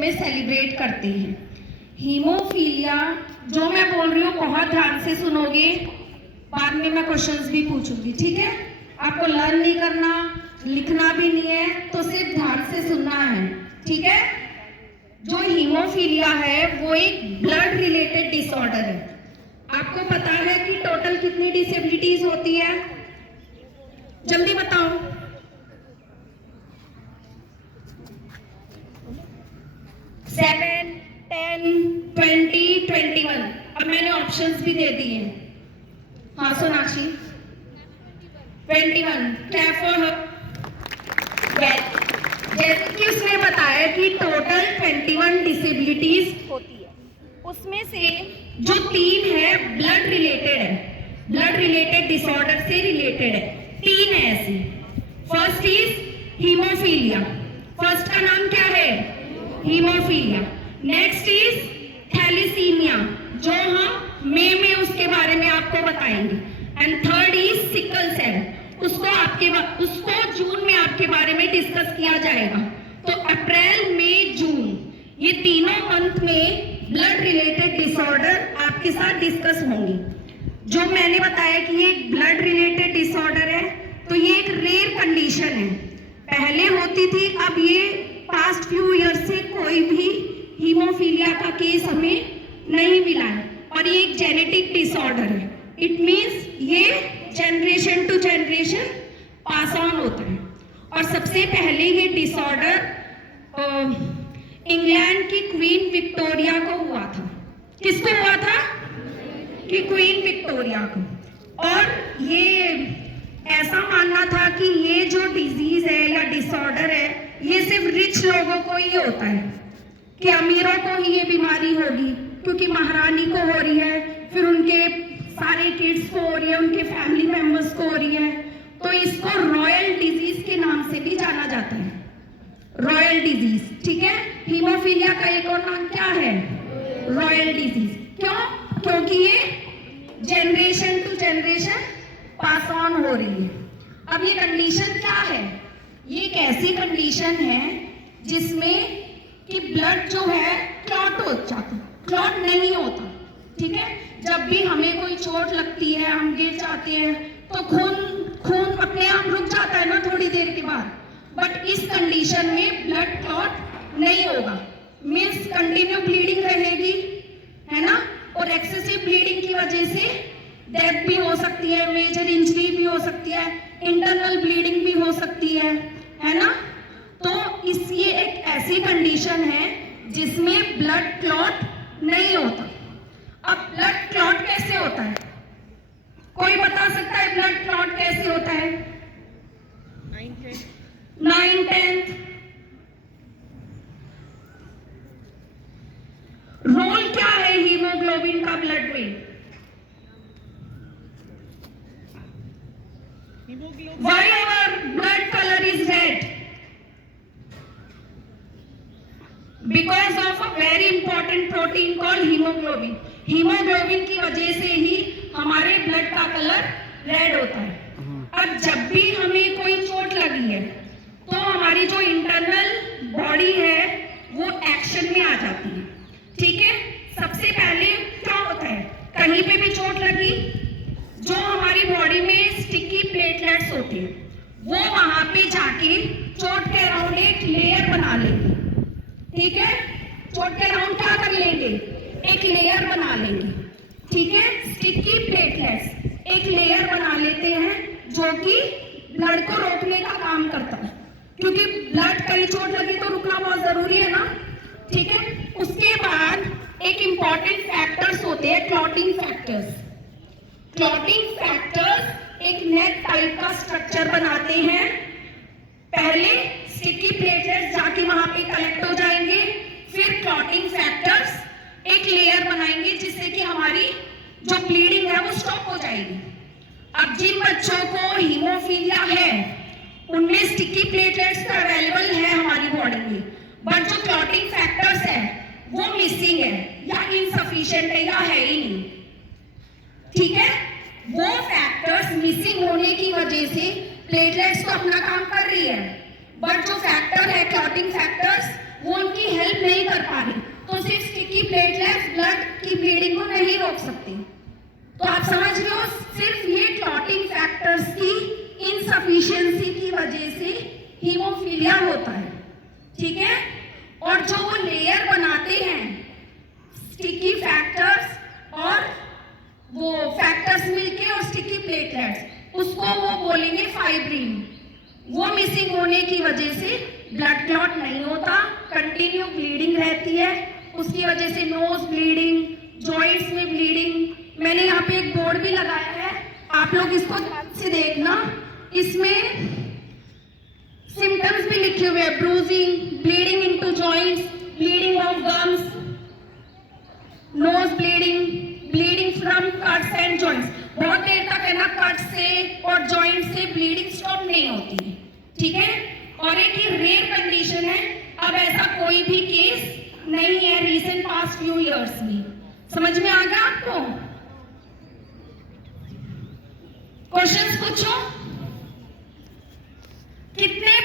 में सेलिब्रेट करते हैं। हीमोफीलिया, जो मैं बोल रही हूँ बहुत ध्यान से सुनोगे, बाद में मैं क्वेश्चंस भी पूछूंगी, ठीक है? आपको लर्न नहीं करना, लिखना भी नहीं है, तो सिर्फ ध्यान से सुनना है, ठीक है? जो हीमोफीलिया है वो एक ब्लड रिलेटेड डिसऑर्डर है। आपको पता है कि टोटल कितनी डिसेबिलिटीज होती है? जल्दी बताओ। 7, 10, 20, 21। अब मैंने ऑप्शंस भी दे दिए हैं। हाँ सोनाक्षी, 21। Clap for her. जैसे कि उसने बताया कि टोटल 21 डिसेबिलिटीज होती है, उसमें से जो 3 है ब्लड रिलेटेड है, ब्लड रिलेटेड डिसऑर्डर से रिलेटेड है। 3 है ऐसी। First is haemophilia. फर्स्ट का नाम क्या है? हीमोफीलिया। नेक्स्ट इज थैलेसीमिया, जो हम मई में उसके बारे में आपको बताएंगे। And third is sickle cell, उसको जून में आपके बारे में डिस्कस किया जाएगा। तो अप्रैल, मई, जून, ये तीनों मंथ में ब्लड रिलेटेड डिसऑर्डर आपके साथ डिस्कस होंगे। जो मैंने बताया कि ये एक ब्लड रिलेटेड डिसऑर्डर है, तो ये एक रेयर कंडीशन है। पहले होती थी, अब ये पास्ट फ्यू ईयर से कोई भी हीमोफीलिया का केस हमें नहीं मिला है, और ये एक जेनेटिक डिसऑर्डर है। इट मींस ये generation to generation pass on होता है। और सबसे पहले ये डिसऑर्डर इंग्लैंड की क्वीन विक्टोरिया को हुआ था। किसको हुआ था? कि क्वीन विक्टोरिया को। और ये ऐसा मानना था कि ये जो डिजीज है या डिसऑर्डर है, ये सिर्फ रिच लोगों को ही होता है, कि अमीरों को ही ये बीमारी होगी, क्योंकि महारानी को हो रही है, फिर उनके सारे किड्स को हो रही है, उनके फैमिली मेंबर्स को हो रही है। तो इसको रॉयल डिजीज के नाम से भी जाना जाता है, रॉयल डिजीज, ठीक है? हीमोफीलिया का एक और नाम क्या है? Royal disease. क्यों? क्योंकि ये generation to generation pass on हो रही है। अब ये कंडीशन क्या है? ये एक ऐसी कंडीशन है जिसमें कि ब्लड जो है क्लॉट हो जाता है, क्लॉट नहीं होता, ठीक है? जब भी हमें कोई चोट लगती है, हम गिर जाते हैं, तो खून अपने आप रुक जाता है ना थोड़ी देर के बाद। बट इस कंडीशन में ब्लड क्लॉट नहीं होगा, मीन्स कंटिन्यू ब्लीडिंग रहेगी, है ना? और एक्सेसिव ब्लीडिंग की वजह से डेथ भी हो सकती है, मेजर इंजरी भी हो सकती है, इंटरनल ब्लीडिंग भी हो सकती है ना? तो ये एक ऐसी कंडीशन है जिसमें ब्लड क्लॉट नहीं होता। अब ब्लड क्लॉट कैसे होता है? कोई बता सकता है ब्लड क्लॉट कैसे होता है? 9, 10। रोल क्या है हीमोग्लोबिन का ब्लड में? Why our blood color is red? Because of a very important protein called hemoglobin. Haemoglobin की वजह से ही हमारे ब्लड का कलर रेड होता है। अब जब भी हमें कोई चोट लगी है, तो हमारी जो इंटरनल बॉडी है वो एक्शन में आ जाती है, ठीक है? सबसे पहले क्या होता है? कहीं पे भी चोट लगी, जो हमारी बॉडी में स्टिकी प्लेटलेट्स होती है, वो वहां पे जाके चोट के अराउंड एक लेयर बना लेंगे, ठीक है? चोट के अराउंड क्या कर लेंगे? एक लेयर बना लेंगे, ठीक है? स्टिकी प्लेटलेट्स एक लेयर बना लेते हैं, जो कि ब्लड को रोकने का काम करता है, क्योंकि ब्लड कहीं चोट लगी तो रुकना बहुत जरूरी है ना, ठीक है? उसके बाद एक इंपॉर्टेंट फैक्टर्स होते हैं, क्लॉटिंग फैक्टर्स। क्लॉटिंग फैक्टर्स एक नेट टाइप का स्ट्रक्चर बनाते हैं। पहले स्टिकी प्लेटलेट्स जाके वहां पे कलेक्ट हो जाएंगे, फिर क्लॉटिंग फैक्टर्स एक लेयर बनाएंगे, जिससे कि हमारी जो ब्लीडिंग है वो स्टॉप हो जाएगी। अब जिन बच्चों को हीमोफीलिया है, उनमें स्टिकी प्लेटलेट्स तो अवेलेबल है हमारी बॉडी में, बट जो क्लॉटिंग फैक्टर्स है वो मिसिंग है, या इनसफिशिएंट है, या है ही नहीं, ठीक है? वो फैक्टर्स मिसिंग होने की वजह से प्लेटलेट्स तो अपना काम कर रही है, बट जो फैक्टर है क्लॉटिंग फैक्टर्स, वो उनकी हेल्प नहीं कर पा रही, तो सिर्फ स्टिकी प्लेटलेट्स ब्लड की ब्लीडिंग को नहीं रोक सकती। तो आप समझ रहे हो, सिर्फ ये क्लॉटिंग फैक्टर्स की इनसफिशिएंसी की वजह से हीमोफीलिया होता है, ठीक है। और जो वो लेयर बनाते हैं स्टिकी फैक्टर्स और वो फैक्टर्स मिलके और स्टिकी प्लेटलेट्स, उसको वो बोलेंगे फाइब्रिन। वो मिसिंग होने की वजह से ब्लड क्लॉट नहीं होता, कंटिन्यू ब्लीडिंग रहती है, उसकी वजह से नोज ब्लीडिंग, जॉइंट्स में ब्लीडिंग। मैंने यहाँ पे एक बोर्ड भी लगाया है, आप लोग इसको ध्यान से देखना, इसमें सिम्टम्स भी लिखे हुए हैं, bruising, bleeding into joints, bleeding of gums, nose bleeding, bleeding from cuts and joints. बहुत देर तक है ना कट से और जॉइंट से ब्लीडिंग स्टॉप नहीं होती है, ठीक है। और एक ये रेयर कंडीशन है, अब ऐसा कोई भी केस नहीं है रीसेंट पास्ट फ्यू इयर्स में। समझ में आ गया आपको? क्वेश्चंस पूछो।